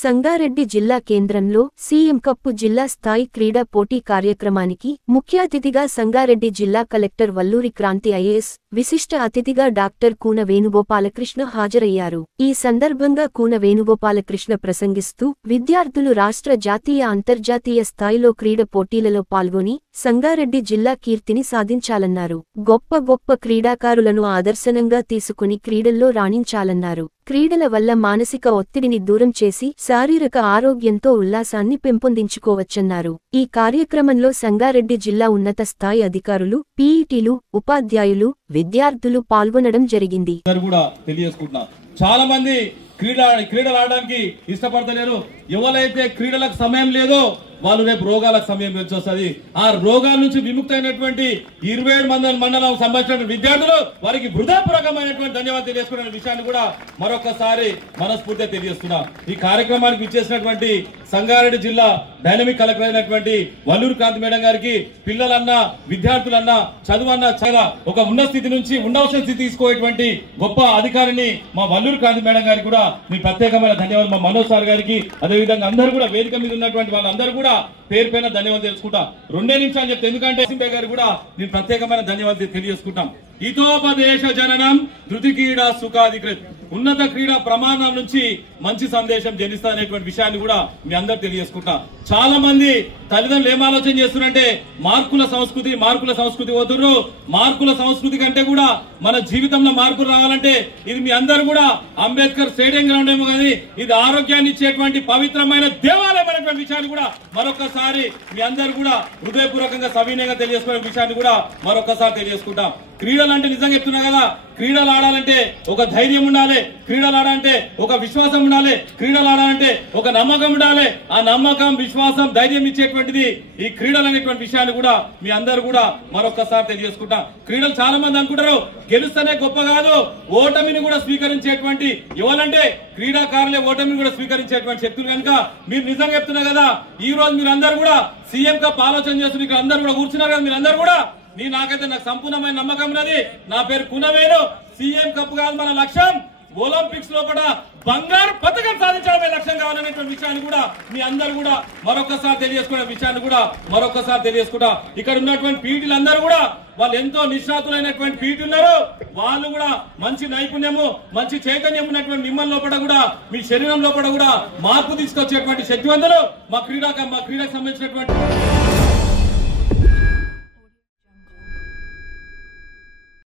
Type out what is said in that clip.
సంగారెడ్డి జిల్లా కేంద్రంలో CM cup జిల్లా స్థాయి క్రీడా పోటీ కార్యక్రమానికి ముఖ్య అతిథిగా సంగారెడ్డి జిల్లా కలెక్టర్ వల్లూరి క్రాంతి ఐఏఎస్, విశిష్ట అతిథిగా డాక్టర్ కూన వేణుగోపాలకృష్ణ హాజరయ్యారు. ఈ సందర్భంగా కూన వేణుగోపాలకృష్ణ ప్రసంగిస్తూ విద్యార్థులు రాష్ట్ర, జాతీయ, అంతర్జాతీయ స్థాయిలో క్రీడ పోటీలలో పాల్గొని సంగారెడ్డి జిల్లా కీర్తిని సాధించాలన్నారు. గొప్ప గొప్ప క్రీడాకారులను ఆదర్శనంగా తీసుకుని క్రీడల్లో రాణించాలన్నారు. క్రీడల వల్ల మానసిక ఒత్తిడిని దూరం చేసి శారీరక ఆరోగ్యంతో ఉల్లాసాన్ని పెంపొందించుకోవచ్చన్నారు. ఈ కార్యక్రమంలో సంగారెడ్డి జిల్లా ఉన్నత స్థాయి అధికారులు, పీఈటీలు, ఉపాధ్యాయులు, విద్యార్థులు పాల్గొనడం జరిగింది. చాలా మంది క్రీడలు ఆడడానికి ఇష్టపడతలేరు. ఎవరైతే క్రీడలకు సమయం లేదో వాళ్ళు రేపు రోగాలకు సమయం వస్తుంది. ఆ రోగాల నుంచి విముక్తమైనటువంటి 27 మండలం సంబంధించిన విద్యార్థులు వారికి హృదయపూర్వకమైనటువంటి ధన్యవాదాలు తెలియజేసుకున్న విషయాన్ని కూడా మరొకసారి మనస్ఫూర్తిగా తెలియజేస్తున్నా. ఈ కార్యక్రమానికి ఇచ్చేసినటువంటి సంగారెడ్డి జిల్లా డైనమిక్ కలెక్టర్ అయినటువంటి వల్లూరి క్రాంతి మేడం గారికి, పిల్లలన్నా, విద్యార్థులన్నా, చదువన్నా చాలా ఒక ఉన్నత స్థితి నుంచి ఉండవలసిన స్థితి తీసుకోయేటువంటి గొప్ప అధికారిని మా వల్లూరి క్రాంతి మేడం గారికి కూడా మీ ప్రత్యేకమైన ధన్యవాదాలు. మా మనోజ్ సార్ గారికి, అదేవిధంగా అందరూ కూడా వేదిక మీద ఉన్నటువంటి వాళ్ళందరూ కూడా పేరు పైన ధన్యవాదాలు తెలుసుకుంటాం. 2 నిమిషాలు చెప్తే, ఎందుకంటే సింబే గారు కూడా నేను ప్రత్యేకమైన ధన్యవాదాలు తెలియజేసుకుంటాం. హితోపదేశ జననం ధృతి క్రీడా సుఖాధికృత్. ఉన్నత క్రీడా ప్రమాణం నుంచి మంచి సందేశం జనిస్తా అనేటువంటి విషయాన్ని కూడా మీ అందరు తెలియజేసుకుంటాం. చాలా మంది తల్లిదండ్రులు ఏం ఆలోచన చేస్తున్నారంటే మార్కుల సంస్కృతి వద్దురు. మార్కుల సంస్కృతి కంటే కూడా మన జీవితంలో మార్పులు రావాలంటే ఇది మీ అందరూ కూడా అంబేద్కర్ స్టేడియం గ్రౌండ్ ఏమో కానీ ఇది ఆరోగ్యాన్ని ఇచ్చేటువంటి పవిత్రమైన దేవాలయం అనేటువంటి విషయాన్ని కూడా మరొకసారి మీ అందరూ కూడా హృదయపూర్వకంగా సవినయంగా తెలియజేసుకునే విషయాన్ని కూడా మరొకసారి తెలియజేసుకుంటాం. క్రీడలు అంటే నిజంగా చెప్తున్నా కదా, క్రీడలు ఆడాలంటే ఒక ధైర్యం ఉండాలి, క్రీడలు ఆడాలంటే ఒక విశ్వాసం ఉండాలి, క్రీడలు ఆడాలంటే ఒక నమ్మకం ఉండాలి. ఆ నమ్మకం, విశ్వాసం, ధైర్యం ఇచ్చేటువంటిది ఈ క్రీడలు అనేటువంటి విషయాన్ని కూడా మీ అందరూ కూడా మరొకసారి తెలియజేసుకుంటాం. క్రీడలు చాలా మంది అనుకుంటారు గెలుస్తేనే గొప్ప కాదు, ఓటమిని కూడా స్వీకరించేటువంటి ఎవరంటే క్రీడాకారులే ఓటమిని కూడా స్వీకరించేటువంటి శక్తులు. కనుక మీరు నిజంగా చెప్తున్నా కదా, ఈ రోజు మీరు అందరూ కూడా సీఎం కప్ ఆలోచన చేస్తున్నారు. ఇక్కడ అందరూ కూడా కూర్చున్నారు కదా, మీరు అందరూ కూడా నాకైతే నాకు సంపూర్ణమైన నమ్మకం ఉన్నది. నా పేరు కూనవేణు. సీఎం కప్ కాదు మన లక్ష్యం, ఒలింపిక్స్ లో కూడా బంగారు పథకం సాధించడమే లక్ష్యం కావాలనేటువంటి విషయాన్ని కూడా మీ అందరూ కూడా మరొకసారి తెలియజేసుకునే విషయాన్ని కూడా మరొకసారి తెలియజేసుకుంటా. ఇక్కడ ఉన్నటువంటి పీటీలు అందరూ కూడా వాళ్ళు ఎంతో నిష్ణాతులైనటువంటి పీటీ ఉన్నారు. వాళ్ళు కూడా మంచి నైపుణ్యము, మంచి చైతన్యం ఉన్నటువంటి మిమ్మల్ని లోపల కూడా, మీ శరీరం లోపల కూడా మార్పు తీసుకొచ్చేటువంటి శక్తివంతులు మా క్రీడకు సంబంధించినటువంటి